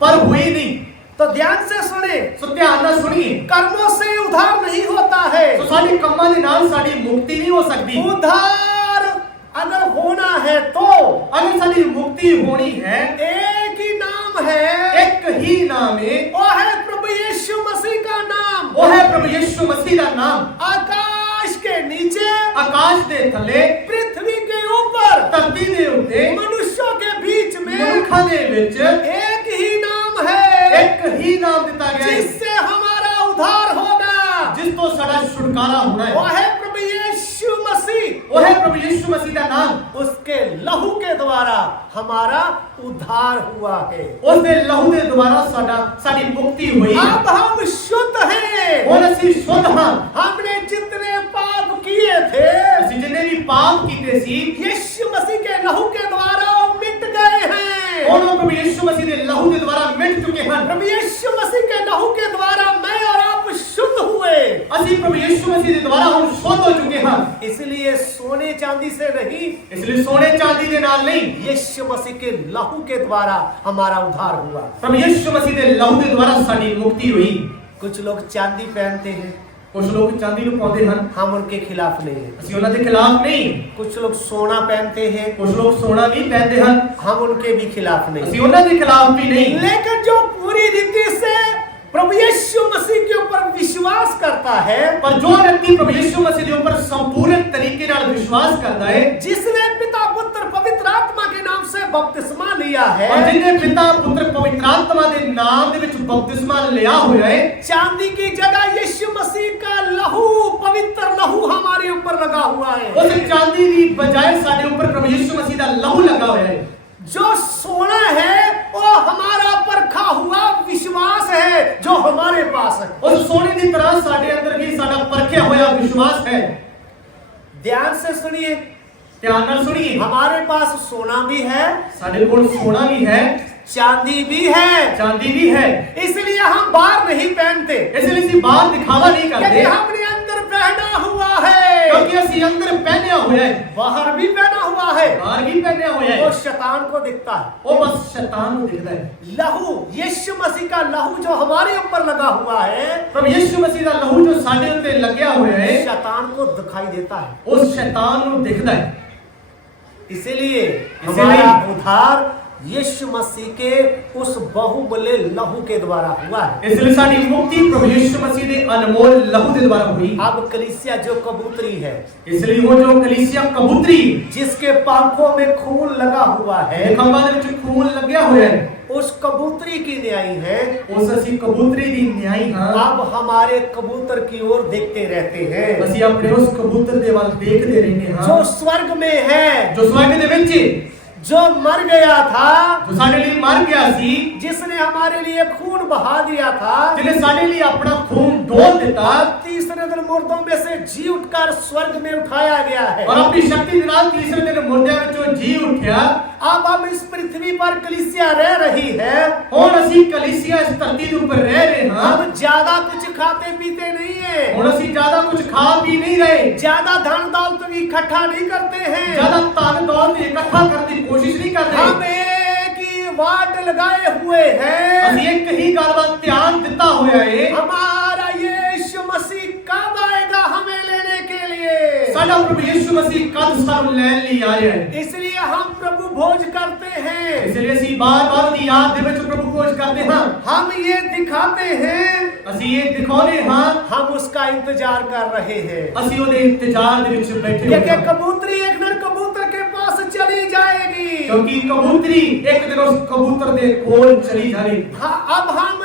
पर हुई नहीं। तो ध्यान से सुने, सो ध्यान नाल सुनिए, कर्मों से उद्धार नहीं होता है। तो साडे कम्मां दे नाल साडी मुक्ति नहीं हो सकती। उद्धार अगर होना है तो अगर साडी मुक्ति होनी है, एक ही नाम है, एक ही नाम है, वो है प्रभु यीशु मसीह का नाम। वो है प्रभु यीशु मसीह का नाम। आकाश के नीचे, आकाश दे थले, पृथ्वी के ऊपर, धरती दे उत्ते, मनुष्यों के बीच में मनुष्यों दे विच एक ही नाम है, एक ही नाम दिता गया है, जिससे हमारा उद्धार होगा, जिस तो साडा छुटकारा होना वो है। है प्रभु यीशु मसीह। वो है प्रभु यीशु मसीह का नाम। उसके लहू के द्वारा हमारा उद्धार हुआ है। उसके लहू के द्वारा साडी मुक्ति हुई। अब हम शुद्ध हैं। और असी शुद्ध हां। हमने जितने पाप किए थे, असी जितने भी पाप कीते सी, यीशु मसीह के लहू के द्वारा वो मिट गए हैं। और प्रभु यीशु मसीह के लहू के द्वारा मिट चुके हैं। प्रभु यीशु मसीह के लहू के द्वारा मैं और आप शुद्ध हुए। असी प्रभु यीशु मसीह के द्वारा हम शुद्ध हो चुके हैं। इसलिए सोने चांदी से नहीं, इसलिए सोने चांदी के नाल नहीं, यीशु मसीह के लहू के द्वारा हमारा उद्धार हुआ। प्रभु यीशु मसीह के लहू के द्वारा साडी मुक्ति हुई। कुछ लोग चांदी पहनते हैं, कुछ लोग चांदी ਨੂੰ ਪਾਉਂਦੇ ਹਨ, हम उनके खिलाफ नहीं है। ਅਸੀਂ ਉਹਨਾਂ ਦੇ ਖਿਲਾਫ ਨਹੀਂ। कुछ लोग सोना पहनते हैं, कुछ लोग सोना भी पहनते हैं, हम उनके भी खिलाफ नहीं। ਅਸੀਂ ਉਹਨਾਂ ਦੇ ਖਿਲਾਫ भी नहीं। लेकिन जो पूरी रीति से प्रभु यीशु मसीह के ऊपर विश्वास करता है, पर जो व्यक्ति प्रभु यीशु मसीह के ऊपर संपूर्ण तरीके नाल विश्वास करता है, जिसने पिता पुत्र पवित्र आत्मा के नाम से बपतिस्मा लिया है, और जिन्हें पिता पुत्र पवित्र आत्मा के नाम दे विच बपतिस्मा लिया होया है, चांदी की जगह यीशु मसीह का लहू, पवित्र लहू हमारे ऊपर लगा हुआ है। उस चांदी की बजाय साडे ऊपर प्रभु यीशु मसीह का लहू लगा होया है। जो सोना है वो हमारा परखा हुआ विश्वास है जो हमारे पास है। उस सोने की तरह साडे अंदर भी साडा परखिया होया विश्वास है। ध्यान से सुनिए, ध्यान नाल सुनिए, हमारे पास सोना भी है, साडे कोल सोना भी है, चांदी भी है, चांदी भी है। इसलिए हम बाहर नहीं पहनते, इसलिए ਅਸੀਂ बाहर दिखावा नहीं क्योंकि करते, हमने अंदर पहना हुआ है। क्योंकि ਅਸੀਂ अंदर पहनया होया है, बाहर भी पहना हुआ है, बाहर भी पहनया होया वो है। शैतान को दिखता है। वो बस शैतान को दिखता है। लहू, यीशु मसीह का लहू जो हमारे ऊपर लगा हुआ है, प्रभु यीशु मसीह का लहू जो साडे उत्ते लगया होया है, शैतान को दिखाई देता है। उस शैतान को दिखता है। इसीलिए हमारा उद्धार यीशु मसीह के उस बहुमूल्य लहू के द्वारा हुआ है। इसलिए साडी मुक्ति प्रभु यीशु मसीह के अनमोल लहू के द्वारा हुई। अब कलीसिया जो कबूतरी है, इसलिए वो जो कलीसिया कबूतरी जिसके पंखों में खून लगा हुआ है, खंभा दे विच खून लगया होया है, उस कबूतरी की न्यायी है। उस असी कबूतरी दी न्यायी हां। अब हमारे कबूतर की ओर देखते रहते हैं, असी अपने उस कबूतर दे वाल देखते रहने हां, जो स्वर्ग में है, जो स्वर्ग दे विच जो मर गया था, जो साडे लिए मर गया सी, जिसने हमारे लिए खून बहा दिया था, जिन्हें साडे लिए अपना खून डोल देता, तीसरे दिन मुर्दों में से जी उठकर स्वर्ग में उठाया गया है और अपनी शक्ति के नाल तीसरे दिन मुर्दे विचों जी उठया। अब हम इस पृथ्वी पर कलीसिया रह रही है। हुण असी कलीसिया इस धरती के ऊपर रह रहे हां। हम ज्यादा कुछ खाते पीते नहीं है, हुण असी ज्यादा कुछ खा पी नहीं रहे, ज्यादा धन दौलत भी इकट्ठा नहीं करते हैं, ज्यादा धन दौलत इकट्ठा करने की कोशिश नहीं कर रहे। हम एक ही वाट लगाए हुए हैं। असी एक ही गल वल ध्यान दिता होया है। हमारा यीशु मसीह कब आएगा हमें लेने के लिए? साडा प्रभु यीशु मसीह कद सानू लैण लई आ रहा है। इसलिए हम प्रभु भोज करते हैं, इसलिए असी बार-बार दी याद दे विच प्रभु भोज करते हां। हम ये दिखाते हैं, असी ये दिखाउने हां, हम उसका इंतजार कर रहे हैं। असी ओदे इंतजार दे विच बैठे क्योंकि हां। कबूतरी एक दिन कबूतर के पास चली जाएगी। क्योंकि कबूतरी एक दिन उस कबूतर दे कोल चली जाएगी। हाँ, अब हम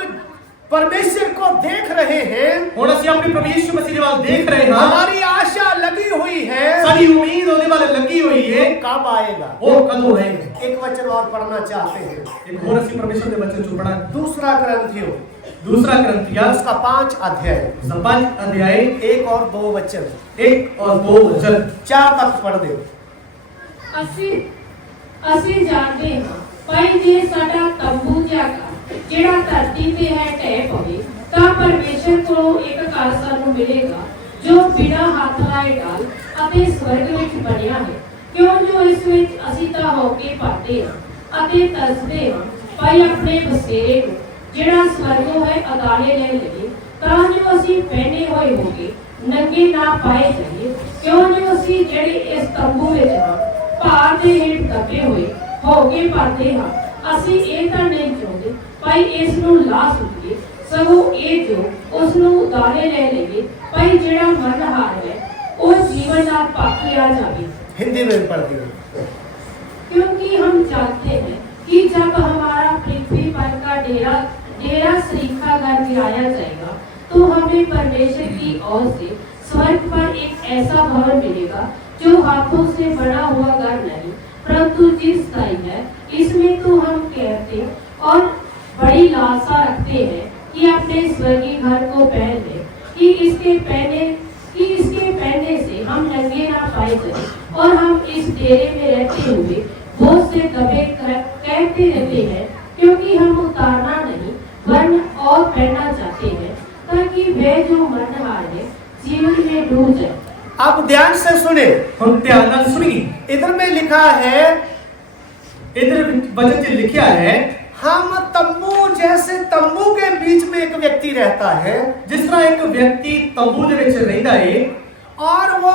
परमेश्वर को देख रहे हैं, ਹੁਣ ਅਸੀਂ ਆਪਣੇ ਪ੍ਰਭੂ ਯਿਸੂ ਮਸੀਹ ਦੇ ਵੱਲ ਦੇਖ ਰਹੇ ਹਾਂ हमारी आशा लगी हुई है, ਸਾਡੀ ਉਮੀਦ ਉਹਦੇ ਵੱਲ ਲੱਗੀ ਹੋਈ ਹੈ कब आएगा। ਉਹ ਕਦੋਂ ਆਏਗਾ। एक वचन और पढ़ना चाहते हैं, ਇੱਕ ਹੋਰ ਅਸੀਂ ਪਰਮੇਸ਼ਰ ਦੇ ਬਚਨ ਚੋਂ ਪੜਾਂਗੇ। दूसरा ग्रंथियों दूसरा ग्रंथिया उसका 5 अध्याय, 5 अध्याय 1 और 2 वचन, 1 और 2 वचन 4 तक पढ़ दो। ਅਸੀਂ ਜਾਣਦੇ ਹਾਂ ਭਾਈ ਜੇ ਸਾਡਾ ਤੰਬੂ ਜਿਹਾ ਘਰ ਜਿਹੜਾ ਧਰਤੀ ਤੇ ਹੈ ਢਹਿ ਪਵੇ ਤਾਂ ਪਰਮੇਸ਼ਰ ਕੋਲੋਂ ਇੱਕ ਘਰ ਸਾਨੂੰ ਮਿਲੇਗਾ ਜੋ ਬਿਨਾਂ ਹੱਥ ਲਾਏ ਡਾਲ ਅਤੇ ਸਵਰਗ ਵਿੱਚ ਬਣਿਆ ਹੈ, ਕਿਉਂ ਜੋ ਇਸ ਵਿੱਚ ਅਸੀਂ ਤਾਂ ਹੋ ਕੇ ਪਾਤੇ ਹਾਂ ਅਤੇ ਤਰਸਦੇ ਹਾਂ ਭਾਈ ਆਪਣੇ ਬਸੇਰੇ ਨੂੰ ਜਿਹੜਾ ਸਵਰਗੋਂ ਹੈ ਅਦਾਲੇ ਲੈ ਲਈਏ, ਤਾਂ ਜੋ ਅਸੀਂ ਪਹਿਨੇ ਹੋਏ ਹੋਗੇ ਨੰਗੇ ਨਾ ਪਾਏ ਜਾਈਏ, ਕਿਉਂ ਜੋ ਅਸੀਂ ਜਿਹੜੇ ਇਸ ਤੰਬੂ ਵਿੱਚ ਹਾਂ ਭਾਰ ਦੇ ਹੇਠ ਦੱਬੇ ਹੋਏ ਹੋ ਕੇ ਪਾਤੇ ਹਾਂ। ਅਸੀਂ ਇਹ ਤਾਂ ਨਹੀਂ ਚਾਹੁੰਦੇ ਭਾਈ ਇਸ ਨੂੰ ਲਾ ਸੁੱਟੀਏ, ਸਗੋਂ ਇਹ ਜੋ ਉਸ ਨੂੰ ਉਤਾਰੇ ਲੈ ਲਈਏ ਭਾਈ ਜਿਹੜਾ ਮਰਨਹਾਰ ਹੈ ਉਹ ਜੀਵਨ ਨਾਲ ਪੱਕ ਲਿਆ ਜਾਵੇ। हिंदी में पढ़ दियो। क्योंकि हम जानते हैं कि जब हमारा पृथ्वी पर का डेरा सरीखा घर गिराया जाएगा तो हमें परमेश्वर की ओर से स्वर्ग पर एक ऐसा भवन मिलेगा जो हाथों से बना हुआ घर नहीं परंतु चिरस्थायी है। इसमें तो हम कहते और बड़ी लालसा रखते हैं कि अपने स्वर्गीय घर को पहन लें, कि इसके पहनने से हम नंगे ना पाए जाए और हम इस डेरे में रहते हुए बहुत से दबे कहते रहते हैं, क्योंकि हम उतारना नहीं वरन और पहनना चाहते हैं, ताकि वह जो मरनहार है जीवन में डूब जाए। आप ध्यान से सुने, हम ध्यान ਨਾਲ ਸੁਣੀ। इधर में लिखा है, इधर वचन 'ਚ लिखा है हम तंबू जैसे तंबू के बीच में एक व्यक्ति रहता है ਜਿਸ ਤਰ੍ਹਾਂ ਇੱਕ ਵਿਅਕਤੀ ਤੰਬੂ ਦੇ ਵਿੱਚ ਰਹਿੰਦਾ ਹੈ और वो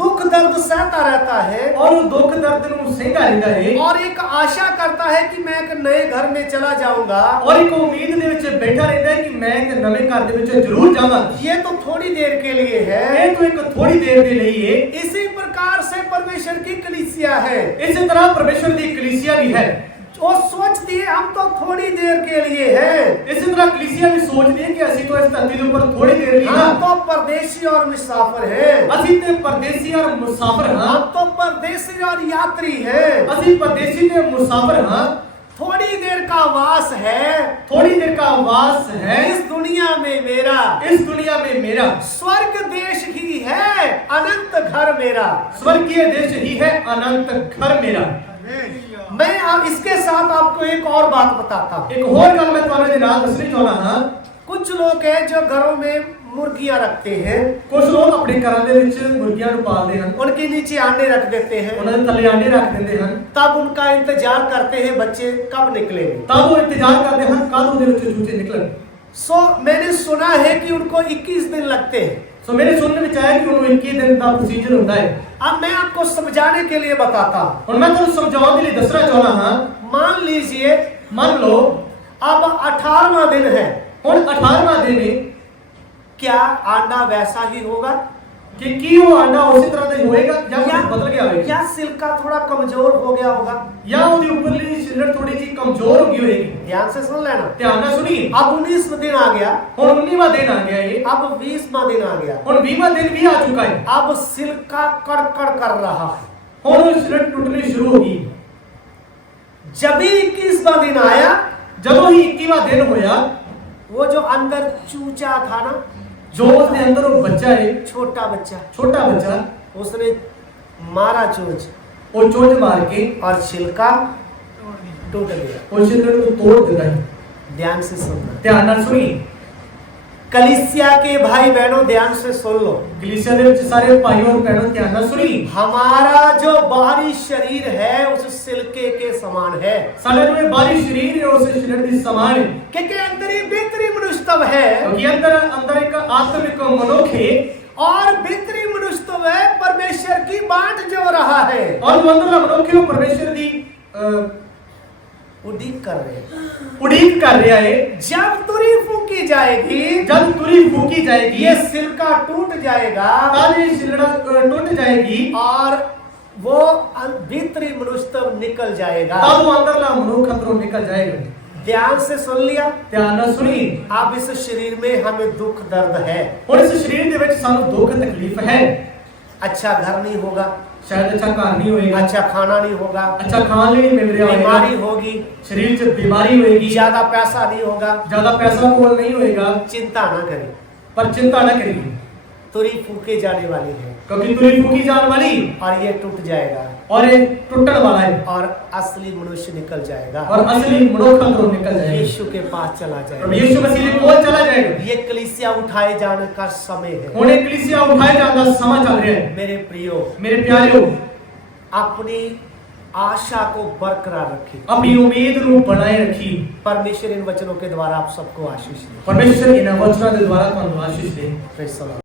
दुख दर्द सहता रहता है ਔਰ ਉਹ ਦੁੱਖ ਦਰਦ ਨੂੰ ਸਹਿੰਦਾ ਰਹਿੰਦਾ ਹੈ और एक आशा करता है कि मैं एक नए घर में चला जाऊंगा। ਔਰ ਇੱਕ ਉਮੀਦ ਦੇ ਵਿੱਚ ਬੈਠਾ ਰਹਿੰਦਾ ਹੈ ਕਿ ਮੈਂ ਇੱਕ ਨਵੇਂ ਘਰ ਦੇ ਵਿੱਚ ਜ਼ਰੂਰ ਜਾਵਾਂ। ये तो थोड़ी देर के लिए है, ਇਹ ਤਾਂ ਇੱਕ ਥੋੜੀ ਦੇਰ ਦੇ ਲਈ ਹੈ। इसी प्रकार से परमेश्वर की कलीसिया है। ਇਸੇ ਤਰ੍ਹਾਂ ਪਰਮੇਸ਼ਰ ਦੀ ਕਲੀਸਿया भी है। वो सोचती है हम तो थोड़ी देर के लिए हैं, ਇਸੇ ਤਰ੍ਹਾਂ ਕਲੀਸਿया ਵੀ ਸੋਚਦੀ ਹੈ ਕਿ ਅਸੀਂ ਤਾਂ ਇਸ ਧਰਤੀ ਦੇ ਉੱਪਰ ਥੋੜੀ ਦੇਰ ਲਈ ਹਾਂ। हम तो परदेशी और मुसाफिर हैं, ਅਸੀਂ ਤੇ ਪਰਦੇਸੀ ਔਰ ਮੁਸਾਫਰ ਹਾਂ। हम तो परदेशी और यात्री हैं। ਅਸੀਂ ਪਰਦੇਸੀ ਤੇ ਮੁਸਾਫਰ ਹਾਂ। थोड़ी देर का वास है थोड़ी देर का वास है इस दुनिया में मेरा, इस दुनिया में मेरा। स्वर्ग देश ही है अनंत घर मेरा। स्वर्गीय देश ही है अनंत घर मेरा। मैं अब इसके साथ आपको एक और बात बताता हूँ। एक और गल मैं तुम्हारे दे नाल दसनी चाहना हां। कुछ लोग हैं जो घरों में मुर्गियां रखते हैं, कुछ लोग अपने घरों ਦੇ ਵਿੱਚ ਮੁਰਗੀਆਂ ਨੂੰ ਪਾਲਦੇ ਹਨ, उनके नीचे अंडे रख देते हैं, ਉਹਨਾਂ ਦੇ ਥੱਲੇ ਆਂਡੇ ਰੱਖ ਦਿੰਦੇ ਹਨ। तब उनका इंतजार करते हैं बच्चे कब निकलेंगे। तब वो इंतजार करते हैं कब ਉਹਦੇ ਵਿੱਚੋਂ ਚੂਚੇ ਨਿਕਲਣ। सो मैंने सुना है कि उनको 21 दिन लगते हैं। सो मेरे सुनने में आया कि ਉਹਨੂੰ 21 ਦਿਨ ਦਾ ਪ੍ਰੋਸੀਜਰ ਹੁੰਦਾ ਹੈ। अब मैं आपको समझाने के लिए बताता हूँ। ਹੁਣ ਮੈਂ ਤੁਹਾਨੂੰ ਸਮਝਾਉਣ ਦੇ ਲਈ ਦੱਸਣਾ ਚਾਹਣਾ ਹਾਂ। मान लीजिए ਮੰਨ ਲਓ अब 18वां दिन है, ਹੁਣ 18ਵਾਂ ਦਿਨ ਹੈ क्या अंडा वैसा ही होगा कि ਕੀ ਉਹ ਆਂਡਾ ਉਸੇ ਤਰ੍ਹਾਂ ਦਾ ਹੀ ਹੋਏਗਾ ਜਾਂ ਕੁਝ ਬਦਲ ਗਿਆ ਹੋਵੇਗਾ, क्या सिल्का थोड़ा कमजोर हो गया होगा। ਜਾਂ ਉਹਦੀ ਉੱਪਰਲੀ ਛਿੱਲੜ ਥੋੜੀ ਜਿਹੀ ਕਮਜ਼ੋਰ ਹੋ ਗਈ ਹੋਏਗੀ। ध्यान से सुन लेना। ਧਿਆਨ ਨਾਲ ਸੁਣੀਏ। अब 19वां दिन आ गया, ਹੁਣ 19ਵਾਂ ਦਿਨ ਆ ਗਿਆ ਹੈ, अब 20वां दिन आ गया, ਹੁਣ 20ਵਾਂ ਦਿਨ ਵੀ ਆ ਚੁੱਕਾ ਹੈ। अब सिल्का कड़कड़ कर रहा है। ਹੁਣ ਉਹ ਛਿੱਲੜ ਟੁੱਟਣੀ ਸ਼ੁਰੂ ਹੋ ਗਈ। जब ही 21वां दिन आया, ਜਦੋਂ ਹੀ 21ਵਾਂ ਦਿਨ ਹੋਇਆ, वो जो अंदर चूचा था ना, ਜੋ ਉਸਦੇ ਅੰਦਰ ਉਹ ਬੱਚਾ ਹੈ, छोटा बच्चा, ਛੋਟਾ ਬੱਚਾ, उसने मारा चोंच ਉਹ ਚੋਂਚ ਮਾਰ ਕੇ और छिलका टूट गया। ਉਹ ਛਿੱਲੜ ਨੂੰ ਤੋੜ ਦਿੰਦਾ ਹੈ। ध्यान से सुनना। ਧਿਆਨ ਨਾਲ ਸੁਣੀ। कलीसिया के भाई बहनों ध्यान से सुन लो। ਕਲੀਸਿया ਦੇ ਵਿੱਚ ਸਾਰੇ ਭਾਈਓ और बहनों ध्यान ਨਾਲ ਸੁਣੀ। हमारा जो बाहरी शरीर है उस सिल्के के समान है, ਸਾਡੇ ਜੋ ਇਹ ਬਾਹਰੀ ਸਰੀਰ ਹੈ ਉਸ ਛਿੱਲੜ ਦੀ ਸਮਾਨ ਹੈ, क्योंकि अंदरी भीतरी मनुष्यत्व है ਕਿਉਂਕਿ ਅੰਦਰ ਇੱਕ ਆਤਮਿਕ ਮਨੁੱਖ ਹੈ और भीतरी मनुष्यत्व है परमेश्वर की बाट जो रहा है और जो अंदरला ਮਨੁੱਖ ਹੈ ਉਹ ਪਰਮੇਸ਼ਰ ਦੀ उड़ीक कर रहे हैं। ਉਡੀਕ ਕਰ ਰਿਹਾ ਹੈ। जब तुरी फूकी जाएगी, जब तुरी फूकी जाएगी, ये सिल्का टूट जाएगा तब ये छिलड़ा टूट जाएगी और वो भीतरी मनुष्यत्व निकल जाएगा। तब वो अंदरला मनुष्य अंदरों निकल जाएगा। ध्यान से सुन लिया। ਧਿਆਨ ਨਾਲ ਸੁਣੀ। अब इस शरीर में हमें दुख दर्द है। ਹੁਣ ਇਸ ਸਰੀਰ ਦੇ ਵਿੱਚ ਸਾਨੂੰ ਦੁੱਖ ਤਕਲੀਫ ਹੈ। अच्छा घर नहीं होगा, ਸ਼ਾਇਦ ਅੱਛਾ ਘਰ ਨਹੀਂ ਹੋਏਗਾ, अच्छा खाना नहीं होगा, ਅੱਛਾ ਖਾਣ ਲਈ ਨਹੀਂ ਮਿਲ ਰਿਹਾ ਹੋਏਗਾ, बीमारी होगी, ਸਰੀਰ 'ਚ ਬਿਮਾਰੀ ਹੋਏਗੀ, ज्यादा पैसा नहीं होगा। ਜ਼ਿਆਦਾ ਪੈਸਾ ਕੋਲ ਨਹੀਂ ਹੋਏਗਾ। चिंता ना करें, ਪਰ ਚਿੰਤਾ ਨਾ ਕਰੀਏ, तुरी फूके जाने वाली है ਕਿਉਂਕਿ ਤੁਰੀ ਫੂਕੀ ਜਾਣ ਵਾਲੀ और ये टूट जाएगा ਔਰ ਇਹ ਟੁੱਟਣ ਵਾਲਾ ਹੈ और असली मनुष्य निकल जाएगा, ਔਰ ਅਸਲੀ ਮਨੁੱਖ ਅੰਦਰੋਂ ਨਿਕਲ ਜਾਏਗਾ। यीशु के पास चला ਪ੍ਰਭੂ जाएगा। ਯੀਸ਼ੂ ਮਸੀਹ ਦੇ ਕੋਲ ਚਲਾ ਜਾਏਗਾ। ये कलीसिया उठाए जाने का समय है। ਹੁਣ ਇਹ ਕਲੀਸਿਆ ਉਠਾਏ ਜਾਣ ਦਾ ਸਮਾਂ ਚੱਲ ਰਿਹਾ ਹੈ। मेरे प्रियो, ਮੇਰੇ ਪਿਆਰਿਓ, अपनी आशा को बरकरार रखिए। ਆਪਣੀ ਉਮੀਦ ਨੂੰ ਬਣਾਏ ਰੱਖੀ। परमेश्वर इन वचनों के द्वारा आप सबको आशीष दे। ਪਰਮੇਸ਼ਰ ਇਹਨਾਂ ਵਚਨਾਂ ਦੇ ਦੁਆਰਾ ਤੁਹਾਨੂੰ ਆਸ਼ੀਸ਼ ਦੇ। Praise the Lord.